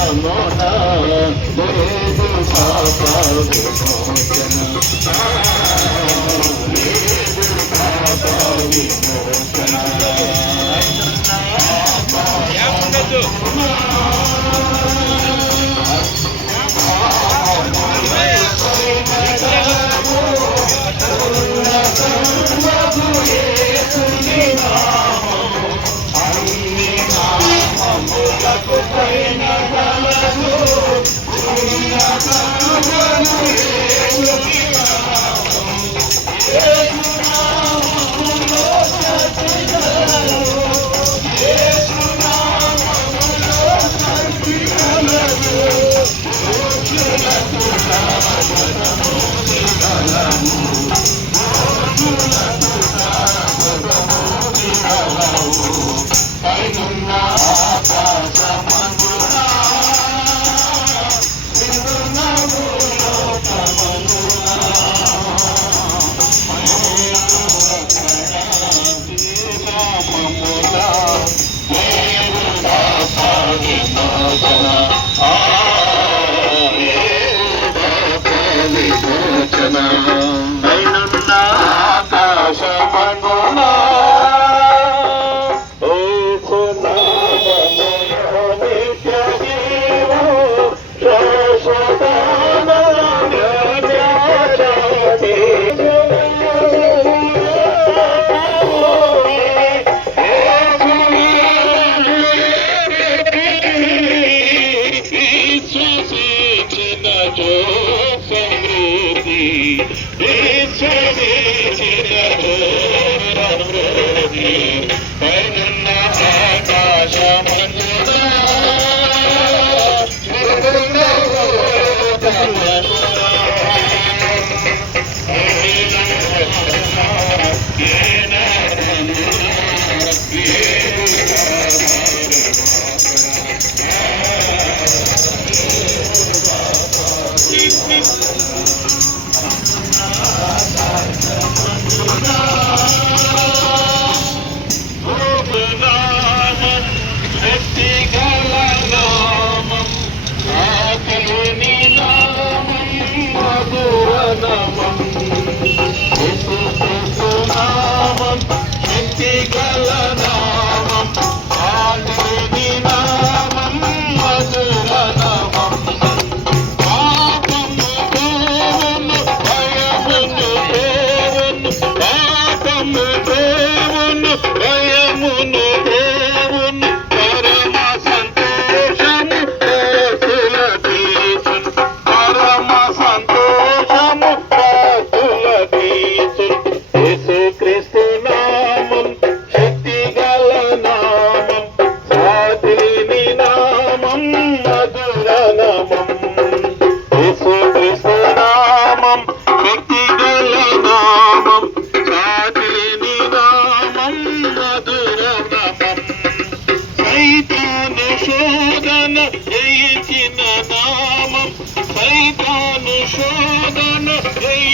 Yeah, I'm gonna do. It's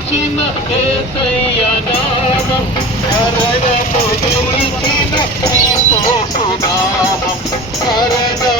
కొలిచిన ఏసయ్య నామం హరణము కొలిచిన క్రీస్తు సునామం హరణము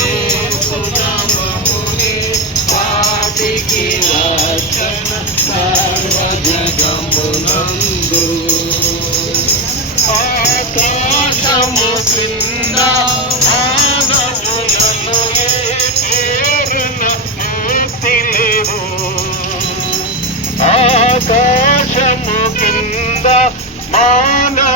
ఆకాశము కింద మానవులలో